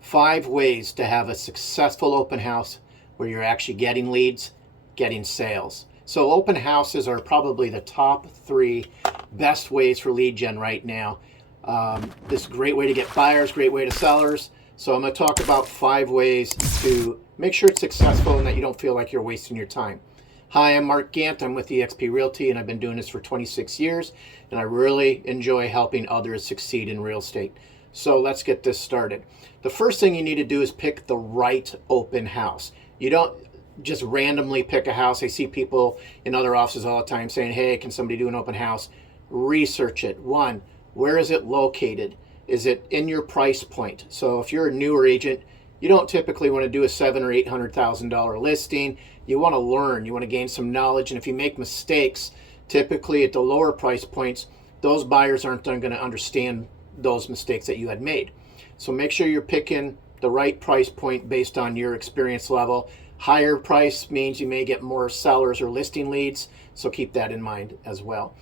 5 ways to have a successful open house where you're actually getting leads, getting sales. So open houses are probably the top 3 best ways for lead gen right now. This is a great way to get buyers, great way to sellers. So I'm going to talk about 5 ways to make sure it's successful and that you don't feel like you're wasting your time. Hi, I'm Mark Gant. I'm with eXp Realty, and I've been doing this for 26 years, and I really enjoy helping others succeed in real estate. So let's get this started. The first thing you need to do is pick the right open house. You don't just randomly pick a house. I see people in other offices all the time saying, hey, can somebody do an open house? Research it. 1, where is it located? Is it in your price point? So if you're a newer agent, you don't typically want to do a $700,000 or $800,000 listing. You want to learn, you want to gain some knowledge, and if you make mistakes, typically at the lower price points, those buyers aren't going to understand those mistakes that you had made. So make sure you're picking the right price point based on your experience level. Higher price means you may get more sellers or listing leads, so keep that in mind as well.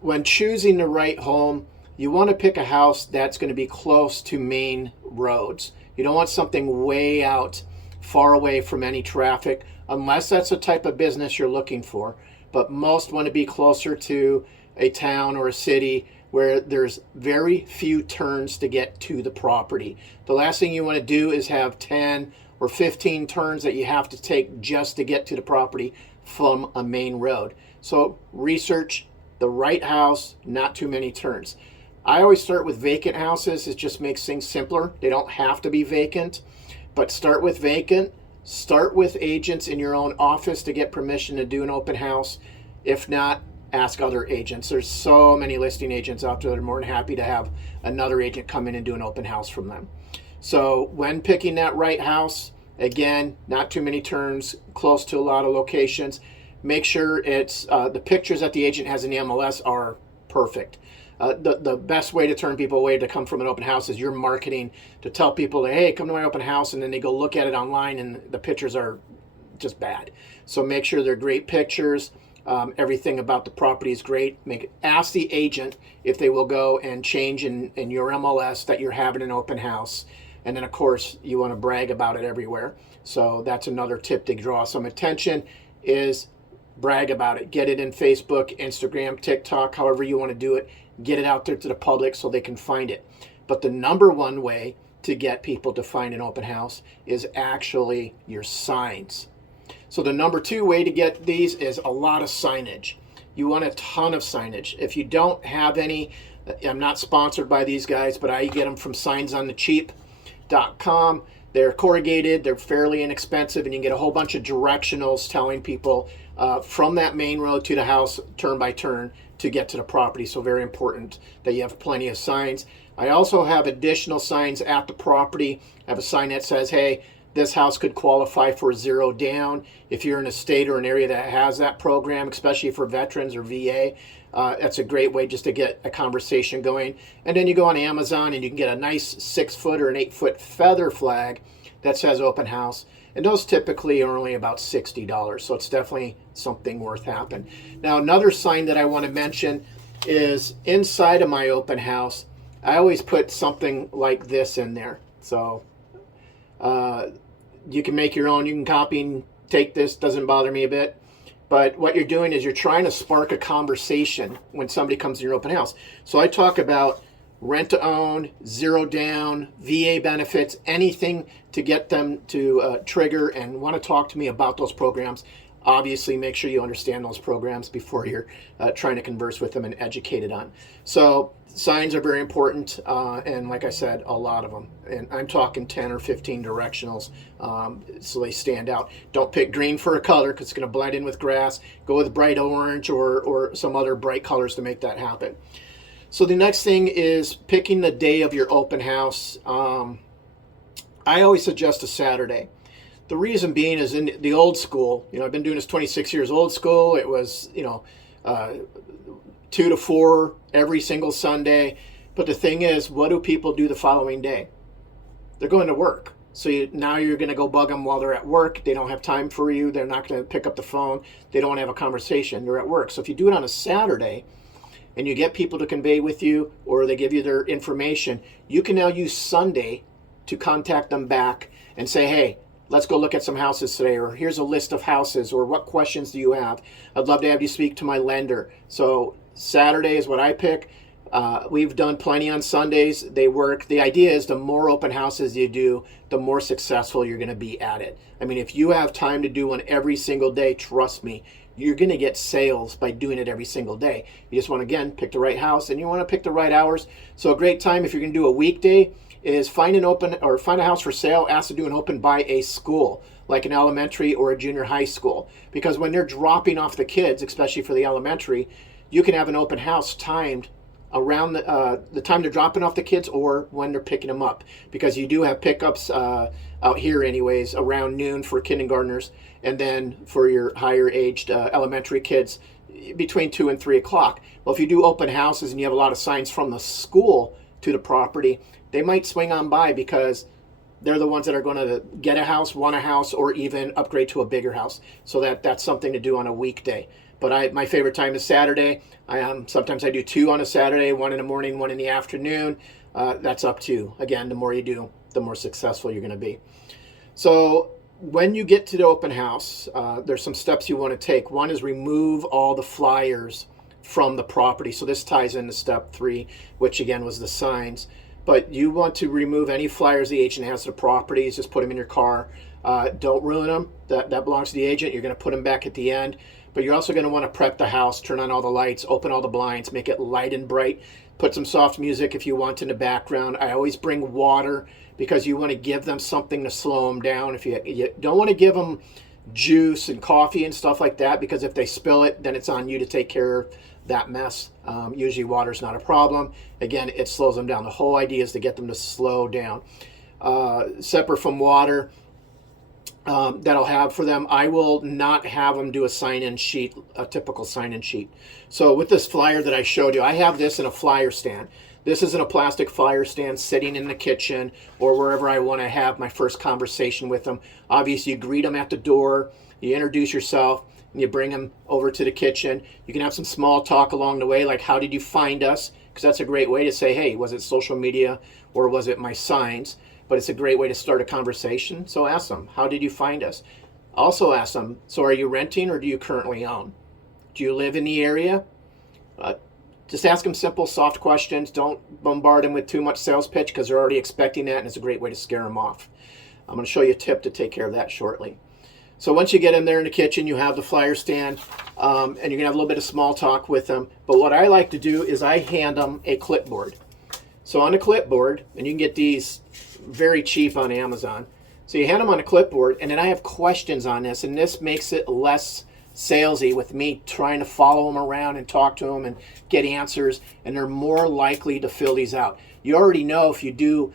When choosing the right home, you want to pick a house that's going to be close to main roads. You don't want something way out, far away from any traffic, unless that's the type of business you're looking for. But most want to be closer to a town or a city where there's very few turns to get to the property. The last thing you want to do is have 10 or 15 turns that you have to take just to get to the property from a main road. So research the right house, not too many turns. I always start with vacant houses. It just makes things simpler. They don't have to be vacant, but start with vacant. Start with agents in your own office to get permission to do an open house. If not, ask other agents. There's so many listing agents out there that are more than happy to have another agent come in and do an open house from them. So when picking that right house, again, not too many turns, close to a lot of locations. Make sure it's the pictures that the agent has in the MLS are perfect. The best way to turn people away to come from an open house is your marketing to tell people that, hey, come to my open house, and then they go look at it online and the pictures are just bad. So make sure they're great pictures. Everything about the property is great. Ask the agent if they will go and change in your MLS that you're having an open house. And then, of course, you want to brag about it everywhere. So that's another tip to draw some attention is brag about it. Get it in Facebook, Instagram, TikTok, however you want to do it. Get it out there to the public so they can find it. But the number one way to get people to find an open house is actually your signs. So the number 2 way to get these is a lot of signage. You want a ton of signage. If you don't have any, I'm not sponsored by these guys, but I get them from signsonthecheap.com. They're corrugated, they're fairly inexpensive, and you can get a whole bunch of directionals telling people from that main road to the house, turn by turn, to get to the property. So very important that you have plenty of signs. I also have additional signs at the property. I have a sign that says, hey, this house could qualify for 0 down. If you're in a state or an area that has that program, especially for veterans or VA, that's a great way just to get a conversation going. And then you go on Amazon and you can get a nice 6-foot or an 8-foot feather flag that says open house. And those typically are only about $60. So it's definitely something worth having. Now, another sign that I want to mention is inside of my open house, I always put something like this in there. So you can make your own. You can copy and take this. Doesn't bother me a bit. But what you're doing is you're trying to spark a conversation when somebody comes to your open house. So I talk about rent to own, 0 down, VA benefits, anything to get them to trigger and want to talk to me about those programs. Obviously, make sure you understand those programs before you're trying to converse with them and educate it on. So signs are very important, and like I said, a lot of them. And I'm talking 10 or 15 directionals, so they stand out. Don't pick green for a color because it's going to blend in with grass. Go with bright orange or some other bright colors to make that happen. So the next thing is picking the day of your open house. I always suggest a Saturday. The reason being is in the old school, I've been doing this 26 years. Old school, it was, 2 to 4 every single Sunday. But the thing is, what do people do the following day? They're going to work. So now you're going to go bug them while they're at work. They don't have time for you. They're not going to pick up the phone. They don't want to have a conversation. They're at work. So if you do it on a Saturday and you get people to convey with you or they give you their information, you can now use Sunday to contact them back and say, hey, let's go look at some houses today, or here's a list of houses, or what questions do you have? I'd love to have you speak to my lender. So Saturday is what I pick. We've done plenty on Sundays. They work. The idea is the more open houses you do, the more successful you're going to be at it. I mean, if you have time to do one every single day, trust me, you're going to get sales by doing it every single day. You just want to, again, pick the right house, and you want to pick the right hours. So a great time if you're going to do a weekday is find a house for sale. Ask to do an open by a school, like an elementary or a junior high school, because when they're dropping off the kids, especially for the elementary, you can have an open house timed around the time they're dropping off the kids or when they're picking them up, because you do have pickups out here anyways around noon for kindergartners, and then for your higher aged elementary kids between 2 and 3 o'clock. Well, if you do open houses and you have a lot of signs from the school to the property, they might swing on by because they're the ones that are going to get a house, want a house, or even upgrade to a bigger house. So that's something to do on a weekday. But my favorite time is Saturday. Sometimes I do 2 on a Saturday, 1 in the morning, 1 in the afternoon. That's up to you. Again, the more you do, the more successful you're going to be. So when you get to the open house, there's some steps you want to take. One is remove all the flyers from the property. So this ties into step 3, which again was the signs. But you want to remove any flyers the agent has to the properties. Just put them in your car. Don't ruin them. That belongs to the agent. You're going to put them back at the end. But you're also going to want to prep the house, turn on all the lights, open all the blinds, make it light and bright. Put some soft music if you want in the background. I always bring water because you want to give them something to slow them down. If you don't want to give them juice and coffee and stuff like that, because if they spill it, then it's on you to take care of that mess. Usually water's not a problem. Again, it slows them down. The whole idea is to get them to slow down. Separate from water, that I'll have for them, I will not have them do a sign-in sheet, a typical sign-in sheet. So with this flyer that I showed you, I have this in a flyer stand. This is in a plastic flyer stand sitting in the kitchen or wherever I want to have my first conversation with them. Obviously, you greet them at the door, you introduce yourself, and you bring them over to the kitchen. You can have some small talk along the way, like, how did you find us? Because that's a great way to say, hey, was it social media or was it my signs? But it's a great way to start a conversation. So ask them, how did you find us? Also ask them, so are you renting or do you currently own? Do you live in the area? Just ask them simple, soft questions. Don't bombard them with too much sales pitch because they're already expecting that, and it's a great way to scare them off. I'm going to show you a tip to take care of that shortly. So once you get them there in the kitchen, you have the flyer stand, and you're going to have a little bit of small talk with them. But what I like to do is I hand them a clipboard. So on a clipboard, and you can get these very cheap on Amazon. So you hand them on a clipboard, and then I have questions on this, and this makes it less salesy with me trying to follow them around and talk to them and get answers, and they're more likely to fill these out. You already know if you do,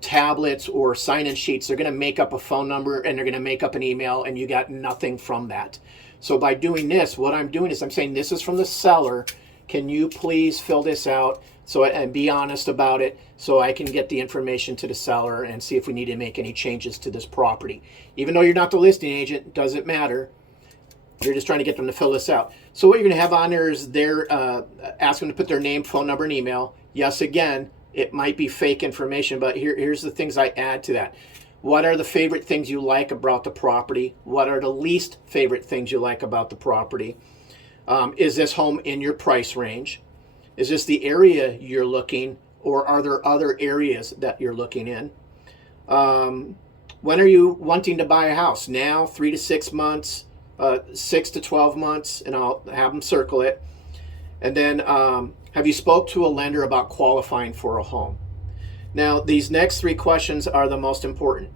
tablets or sign-in sheets, they're going to make up a phone number and they're going to make up an email, and you got nothing from that. So by doing this, what I'm doing is I'm saying, this is from the seller. Can you please fill this out and be honest about it so I can get the information to the seller and see if we need to make any changes to this property. Even though you're not the listing agent, doesn't matter. You're just trying to get them to fill this out. So what you're going to have on there is ask them to put their name, phone number, and email. Yes, again, it might be fake information, but here's the things I add to that. What are the favorite things you like about the property? What are the least favorite things you like about the property? Is this home in your price range? Is this the area you're looking, or are there other areas that you're looking in? When are you wanting to buy a house? Now, 3 to 6 months, 6 to 12 months, and I'll have them circle it. And then, have you spoke to a lender about qualifying for a home? Now, these next 3 questions are the most important.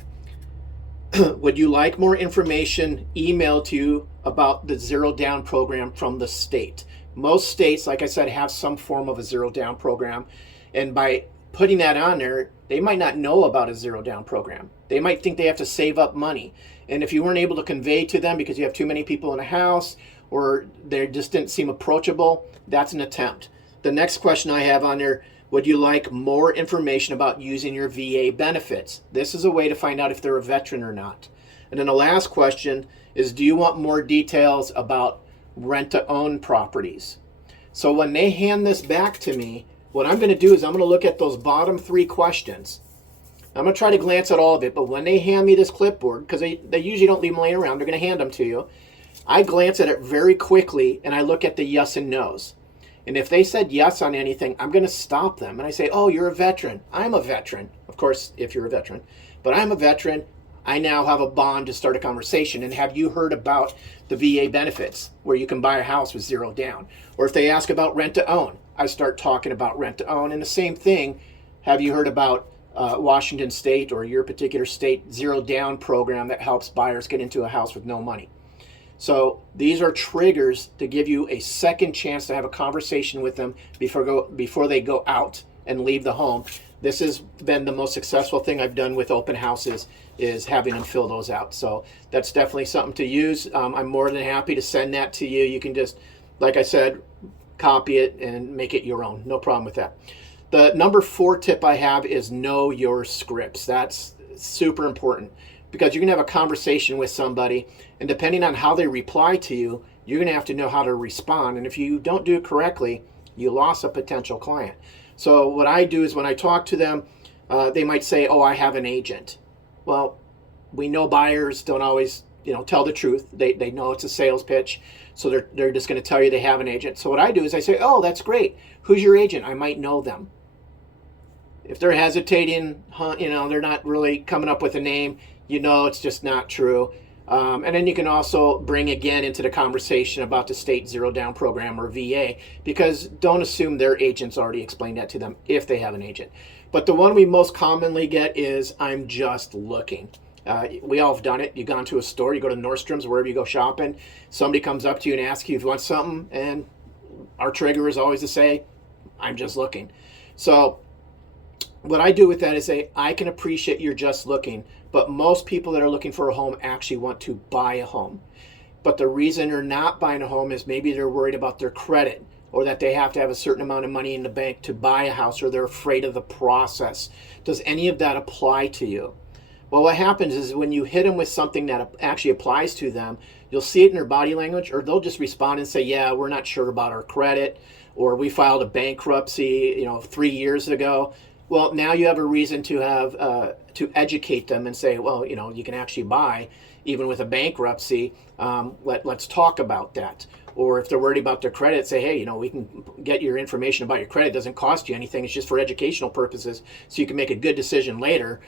Would you like more information emailed to you about the zero down program from the state? Most states, like I said, have some form of a zero down program. And by putting that on there, they might not know about a zero down program. They might think they have to save up money. And if you weren't able to convey to them because you have too many people in a house, or they just didn't seem approachable, that's an attempt. The next question I have on there, would you like more information about using your VA benefits? This is a way to find out if they're a veteran or not. And then the last question is, do you want more details about rent-to-own properties? So when they hand this back to me, what I'm going to do is I'm going to look at those bottom 3 questions. I'm going to try to glance at all of it, but when they hand me this clipboard, because they usually don't leave them laying around, they're going to hand them to you. I glance at it very quickly and I look at the yes and no's. And if they said yes on anything, I'm going to stop them. And I say, oh, you're a veteran. I'm a veteran. Of course, if you're a veteran. But I'm a veteran. I now have a bond to start a conversation. And have you heard about the VA benefits where you can buy a house with zero down? Or if they ask about rent to own, I start talking about rent to own. And the same thing, have you heard about Washington State or your particular state zero down program that helps buyers get into a house with no money? So these are triggers to give you a second chance to have a conversation with them before they go out and leave the home. This has been the most successful thing I've done with open houses, is having them fill those out. So that's definitely something to use. I'm more than happy to send that to you. You can just, like I said, copy it and make it your own. No problem with that. The number 4 tip I have is know your scripts. That's super important, because you're going to have a conversation with somebody, and depending on how they reply to you, you're going to have to know how to respond. And if you don't do it correctly, you lost a potential client. So what I do is when I talk to them, they might say, oh, I have an agent. Well, we know buyers don't always, tell the truth. They know it's a sales pitch, so they're just going to tell you they have an agent. So what I do is I say, oh, that's great. Who's your agent? I might know them. If they're hesitating, they're not really coming up with a name, it's just not true. And then you can also bring again into the conversation about the state zero down program or VA, because don't assume their agent's already explained that to them if they have an agent. But the one we most commonly get is, I'm just looking. We all have done it. You've gone to a store, you go to Nordstrom's, wherever you go shopping, somebody comes up to you and asks you if you want something, and our trigger is always to say, I'm just looking. So what I do with that is say, I can appreciate you're just looking, but most people that are looking for a home actually want to buy a home. But the reason they're not buying a home is maybe they're worried about their credit, or that they have to have a certain amount of money in the bank to buy a house, or they're afraid of the process. Does any of that apply to you? Well, what happens is when you hit them with something that actually applies to them, you'll see it in their body language, or they'll just respond and say, yeah, we're not sure about our credit, or we filed a bankruptcy 3 years ago. Well, now you have a reason to have to educate them and say, well, you can actually buy even with a bankruptcy. Let's talk about that. Or if they're worried about their credit, say, hey, we can get your information about your credit. It doesn't cost you anything. It's just for educational purposes, so you can make a good decision later.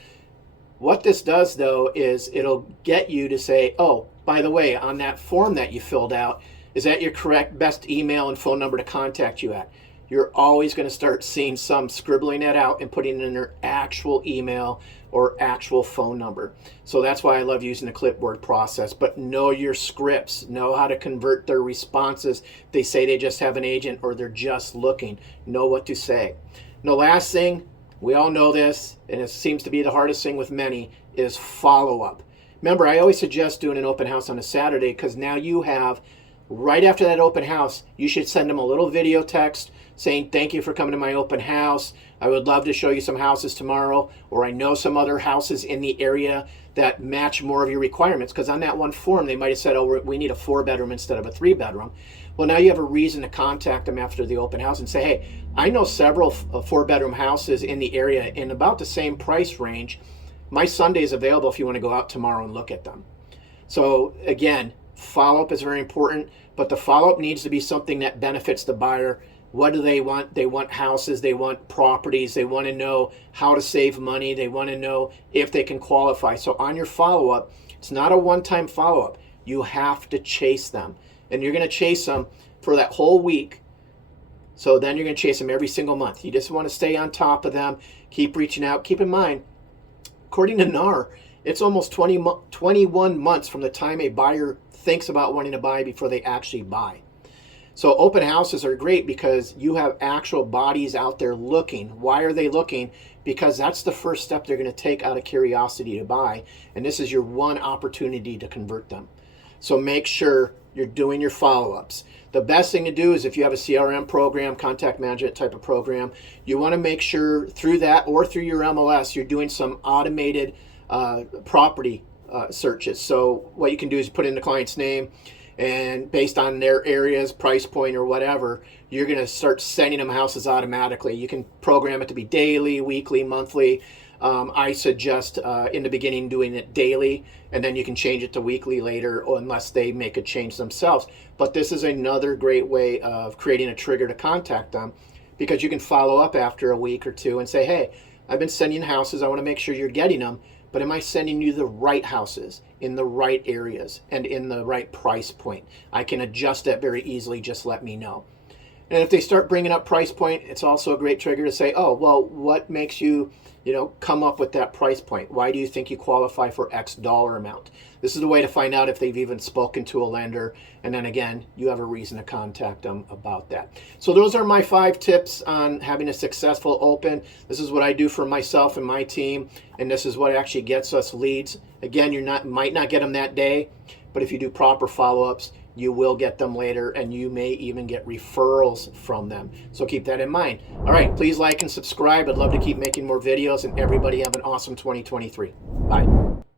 What this does, though, is it'll get you to say, oh, by the way, on that form that you filled out, is that your correct best email and phone number to contact you at? You're always going to start seeing some scribbling that out and putting it in their actual email or actual phone number. So that's why I love using the clipboard process. But know your scripts. Know how to convert their responses. They say they just have an agent or they're just looking. Know what to say. And the last thing, we all know this, and it seems to be the hardest thing with many, is follow-up. Remember, I always suggest doing an open house on a Saturday, because now you have, right after that open house, you should send them a little video text saying, thank you for coming to my open house. I would love to show you some houses tomorrow, or I know some other houses in the area that match more of your requirements. Because on that one form, they might have said, oh, we need a 4-bedroom instead of a 3-bedroom. Well, now you have a reason to contact them after the open house and say, hey, I know several 4-bedroom houses in the area in about the same price range. My Sunday is available if you want to go out tomorrow and look at them. So again, follow-up is very important, but the follow-up needs to be something that benefits the buyer. What do they want? They want houses, they want properties, they want to know how to save money, they want to know if they can qualify. So on your follow-up, it's not a one-time follow-up. You have to chase them. And you're going to chase them for that whole week. So then you're going to chase them every single month. You just want to stay on top of them, keep reaching out. Keep in mind, according to NAR, it's almost 21 months from the time a buyer thinks about wanting to buy before they actually buy. So open houses are great because you have actual bodies out there looking. Why are they looking? Because that's the first step they're going to take out of curiosity to buy. And this is your one opportunity to convert them. So make sure you're doing your follow-ups. The best thing to do is if you have a CRM program, contact management type of program, you want to make sure through that or through your MLS, you're doing some automated property searches. So what you can do is put in the client's name, and based on their areas, price point, or whatever, you're going to start sending them houses automatically. You can program it to be daily, weekly, monthly. I suggest in the beginning doing it daily, and then you can change it to weekly later, or unless they make a change themselves. But this is another great way of creating a trigger to contact them, because you can follow up after a week or two and say, hey, I've been sending houses. I want to make sure you're getting them, but am I sending you the right houses in the right areas and in the right price point? I can adjust that very easily. Just let me know. And if they start bringing up price point, it's also a great trigger to say, oh, well, what makes you, come up with that price point? Why do you think you qualify for X dollar amount? This is the way to find out if they've even spoken to a lender. And then again, you have a reason to contact them about that. So those are my 5 tips on having a successful open. This is what I do for myself and my team. And this is what actually gets us leads. Again, might not get them that day, but if you do proper follow-ups, you will get them later, and you may even get referrals from them. So keep that in mind. All right, please like and subscribe. I'd love to keep making more videos, and everybody have an awesome 2023. Bye.